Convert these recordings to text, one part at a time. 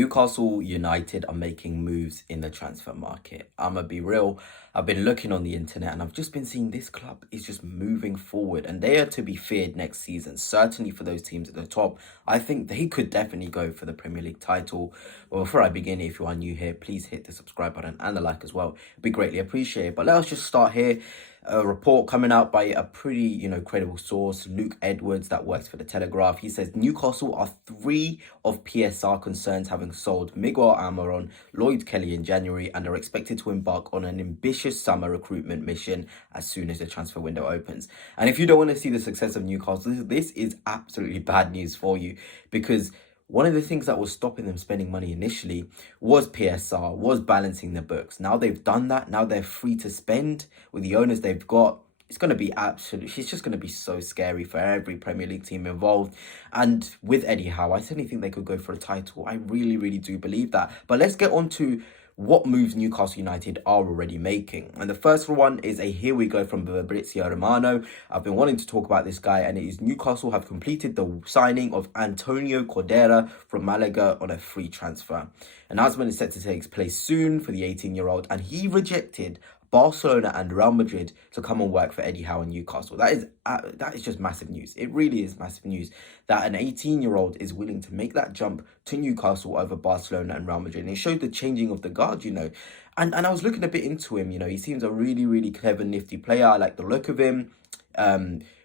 Newcastle United are making moves in the transfer market. I'm gonna be real. I've been looking on the internet and I've just been seeing this club is just moving forward and they are to be feared next season. Certainly for those teams at the top, I think they could definitely go for the Premier League title. Well, before I begin, if you are new here, please hit the subscribe button and the like as well. It'd be greatly appreciated. But let us just start here. A report coming out by a pretty, credible source, Luke Edwards, that works for the Telegraph. He says Newcastle are 3 of PSR concerns, having sold Miguel Almiron, Lloyd Kelly in January, and are expected to embark on an ambitious summer recruitment mission as soon as the transfer window opens. And if you don't want to see the success of Newcastle, this is absolutely bad news for you, because one of the things that was stopping them spending money initially was PSR, was balancing the books. Now they've done that. Now they're free to spend with the owners they've got. It's going to be it's just going to be so scary for every Premier League team involved. And with Eddie Howe, I certainly think they could go for a title. I really, really do believe that. But let's get on to what moves Newcastle United are already making. And the first one is a here we go from Fabrizio Romano. I've been wanting to talk about this guy, and it is Newcastle have completed the signing of Antonio Cordera from Malaga on a free transfer. Announcement is set to take place soon for the 18-year-old, and he rejected Barcelona and Real Madrid to come and work for Eddie Howe in Newcastle. That is just massive news. It really is massive news that an 18-year-old is willing to make that jump to Newcastle over Barcelona and Real Madrid. And it showed the changing of the guard, And I was looking a bit into him, He seems a really, really clever, nifty player. I like the look of him.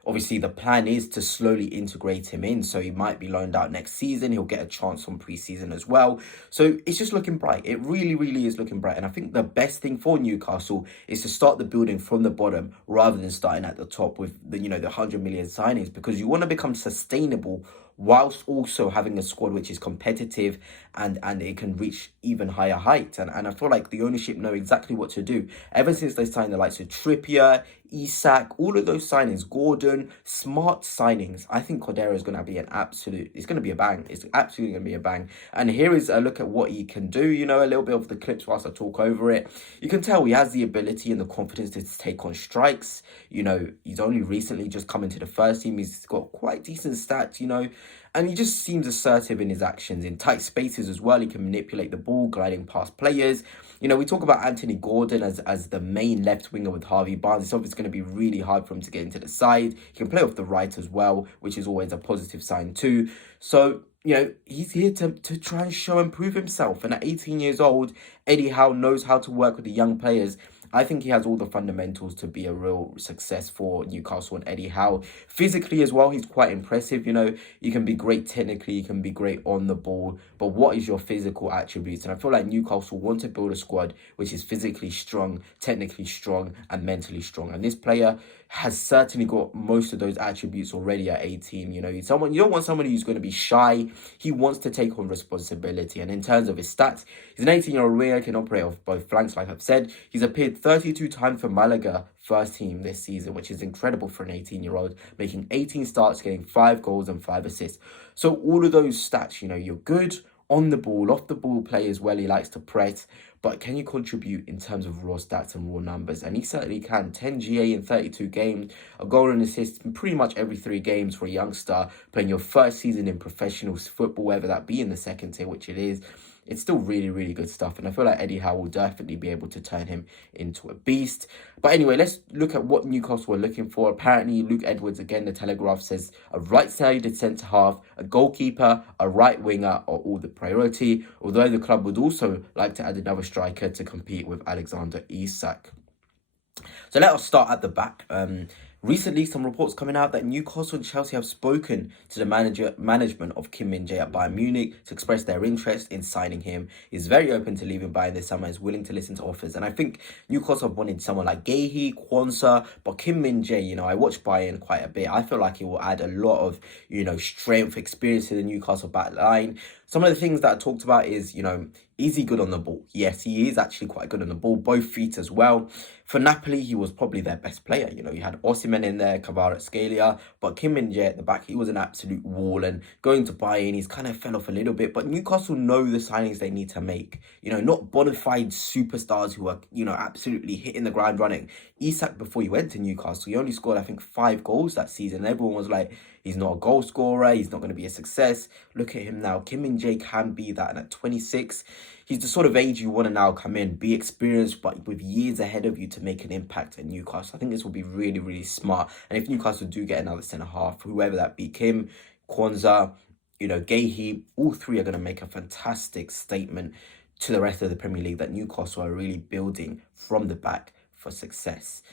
Obviously, the plan is to slowly integrate him in. So he might be loaned out next season. He'll get a chance on pre-season as well. So it's just looking bright. It really, really is looking bright. And I think the best thing for Newcastle is to start the building from the bottom rather than starting at the top with the 100 million signings, because you want to become sustainable whilst also having a squad which is competitive and it can reach even higher heights. And I feel like the ownership know exactly what to do. Ever since they signed the likes of Trippier, Isak, all of those signings, Gordon, smart signings. I think Cordera is going to be it's going to be a bang. It's absolutely going to be a bang. And here is a look at what he can do, a little bit of the clips whilst I talk over it. You can tell he has the ability and the confidence to take on strikes. He's only recently just come into the first team. He's got quite decent stats, and he just seems assertive in his actions. In tight spaces as well, he can manipulate the ball, gliding past players. We talk about Anthony Gordon as the main left winger with Harvey Barnes. It's obviously going to be really hard for him to get into the side. He can play off the right as well, which is always a positive sign too. So, he's here to try and show and prove himself. And at 18 years old, Eddie Howe knows how to work with the young players. I think he has all the fundamentals to be a real success for Newcastle and Eddie Howe. Physically as well, he's quite impressive. You can be great technically, you can be great on the ball, but what is your physical attributes? And I feel like Newcastle want to build a squad which is physically strong, technically strong, and mentally strong. And this player has certainly got most of those attributes already at 18. You don't want somebody who's going to be shy. He wants to take on responsibility. And in terms of his stats, he's an 18-year-old winger, can operate off both flanks, like I've said. He's appeared 32 times for Malaga first team this season, which is incredible for an 18-year-old, making 18 starts, getting 5 goals and 5 assists. So all of those stats, you're good on the ball, off the ball play as well. He likes to press, but can you contribute in terms of raw stats and raw numbers? And he certainly can. 10 GA in 32 games, a goal and assist in pretty much every 3 games for a youngster playing your first season in professional football, whether that be in the second tier, which it is. It's still really, really good stuff. And I feel like Eddie Howe will definitely be able to turn him into a beast. But anyway, let's look at what Newcastle were looking for. Apparently, Luke Edwards, again, the Telegraph says a right-sided centre-half, a goalkeeper, a right winger are all the priority. Although the club would also like to add another striker to compete with Alexander Isak. So let us start at the back. Recently, some reports coming out that Newcastle and Chelsea have spoken to the management of Kimmich at Bayern Munich to express their interest in signing him. He's very open to leaving Bayern this summer, is willing to listen to offers. And I think Newcastle have wanted someone like Gahey, Kwanzaa, but Kimmich, I watch Bayern quite a bit. I feel like he will add a lot of, strength, experience to the Newcastle back line. Some of the things that I talked about is, is he good on the ball? Yes, he is actually quite good on the ball, both feet as well. For Napoli, he was probably their best player. You had Osimhen in there, Kvaratskhelia, but Kimmich at the back, he was an absolute wall. And going to Bayern, he's kind of fell off a little bit. But Newcastle know the signings they need to make. Not bona fide superstars who are, absolutely hitting the ground running. Isak, before he went to Newcastle, he only scored, I think, 5 goals that season. And everyone was like, He's not a goal scorer. He's not going to be a success. Look at him now. Kim-min-jae can be that. And at 26, he's the sort of age you want to now come in, be experienced, but with years ahead of you to make an impact at Newcastle. I think this will be really, really smart. And if Newcastle do get another centre-half, whoever that be, Kim, Kwanzaa, Gahey, all three are going to make a fantastic statement to the rest of the Premier League that Newcastle are really building from the back for success.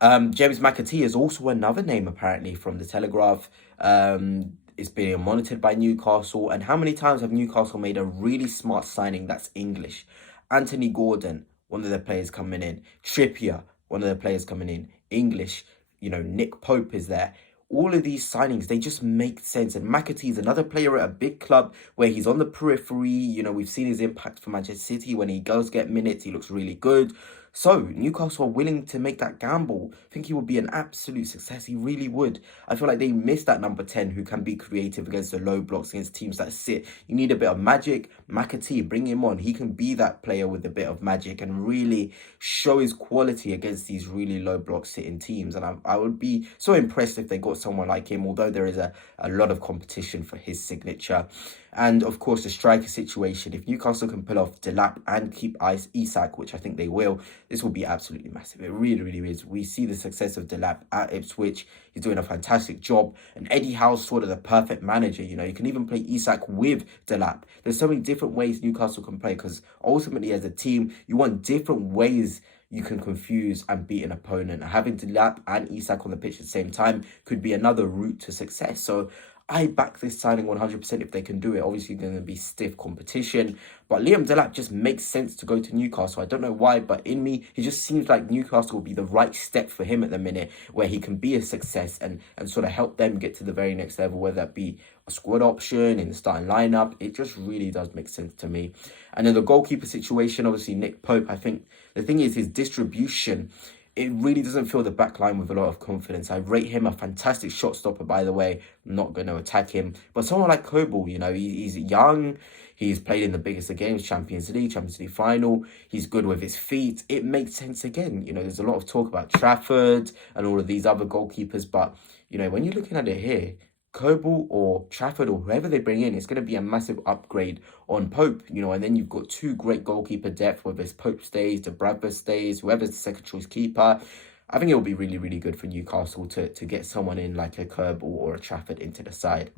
James McAtee is also another name, apparently, from the Telegraph. It's being monitored by Newcastle. And how many times have Newcastle made a really smart signing that's English? Anthony Gordon, one of the players coming in. Trippier, one of the players coming in. English. Nick Pope is there. All of these signings, they just make sense. And McAtee is another player at a big club where he's on the periphery. We've seen his impact for Manchester City. When he does get minutes, he looks really good. So Newcastle are willing to make that gamble. I think he would be an absolute success. He really would. I feel like they missed that number 10 who can be creative against the low blocks, against teams that sit. You need a bit of magic. McAtee, bring him on. He can be that player with a bit of magic and really show his quality against these really low block sitting teams. And I would be so impressed if they got someone like him, although there is a lot of competition for his signature. And of course, the striker situation. If Newcastle can pull off Delap and keep Isak, which I think they will, this will be absolutely massive. It really, really is. We see the success of Delap at Ipswich. He's doing a fantastic job. And Eddie Howe's sort of the perfect manager. You can even play Isak with Delap. There's so many different ways Newcastle can play, because ultimately as a team, you want different ways you can confuse and beat an opponent. Having Delap and Isak on the pitch at the same time could be another route to success. So I back this signing 100% if they can do it. Obviously, going to be stiff competition. But Liam Delap just makes sense to go to Newcastle. I don't know why, but in me, he just seems like Newcastle will be the right step for him at the minute, where he can be a success and sort of help them get to the very next level, whether that be a squad option in the starting lineup. It just really does make sense to me. And then the goalkeeper situation, obviously, Nick Pope, I think the thing is his distribution. It really doesn't fill the back line with a lot of confidence. I rate him a fantastic shot stopper, by the way. I'm not going to attack him. But someone like Coble, he's young. He's played in the biggest of games, Champions League final. He's good with his feet. It makes sense again. There's a lot of talk about Trafford and all of these other goalkeepers. But, when you're looking at it here, Coble or Trafford or whoever they bring in, it's going to be a massive upgrade on Pope, and then you've got two great goalkeeper depth, whether it's Pope stays, De Bradford stays, whoever's the second choice keeper. I think it will be really, really good for Newcastle to get someone in like a Coble or a Trafford into the side.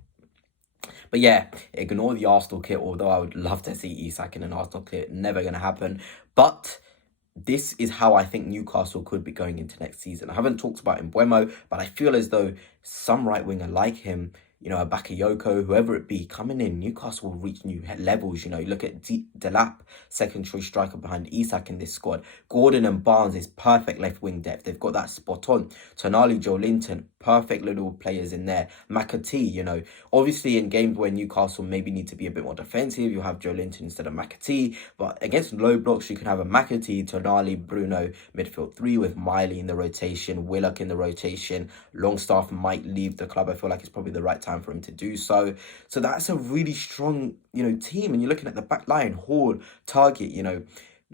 But yeah, ignore the Arsenal kit, although I would love to see Isak in an Arsenal kit. Never going to happen. But this is how I think Newcastle could be going into next season. I haven't talked about Mbeumo, but I feel as though some right winger like him, a Bakayoko, whoever it be, coming in, Newcastle will reach new levels. You look at Delap, second choice striker behind Isak in this squad. Gordon and Barnes is perfect left wing depth. They've got that spot on. Tonali, Joe Linton, perfect little players in there. McAtee, obviously in games where Newcastle maybe need to be a bit more defensive, you'll have Joe Linton instead of McAtee. But against low blocks, you can have a McAtee, Tonali, Bruno, midfield three with Miley in the rotation, Willock in the rotation. Longstaff might leave the club. I feel like it's probably the right time for him to do so. So that's a really strong, team. And you're looking at the back line, Hall, Target,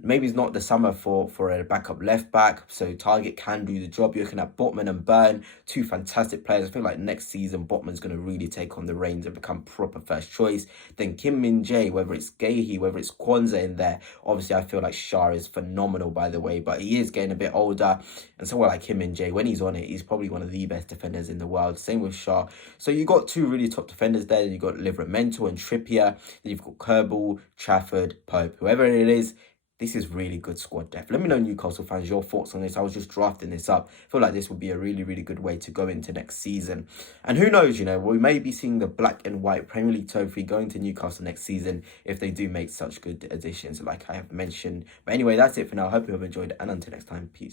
maybe it's not the summer for a backup left back, so Target can do the job. You're looking at Botman and Byrne, two fantastic players. I feel like next season Botman's going to really take on the reins and become proper first choice. Then Kim-min-jae, whether it's Gahey, whether it's Kwanzaa in there. Obviously, I feel like Shah is phenomenal, by the way, but he is getting a bit older. And someone like Kim-min-jae, when he's on it, he's probably one of the best defenders in the world. Same with Shah. So you got two really top defenders there. You've got Livramento and Trippier. Then you've got Coble, Trafford, Pope, whoever it is. This is really good squad depth. Let me know, Newcastle fans, your thoughts on this. I was just drafting this up. I feel like this would be a really, really good way to go into next season. And who knows, we may be seeing the black and white Premier League trophy going to Newcastle next season if they do make such good additions like I have mentioned. But anyway, that's it for now. I hope you have enjoyed, and until next time, peace.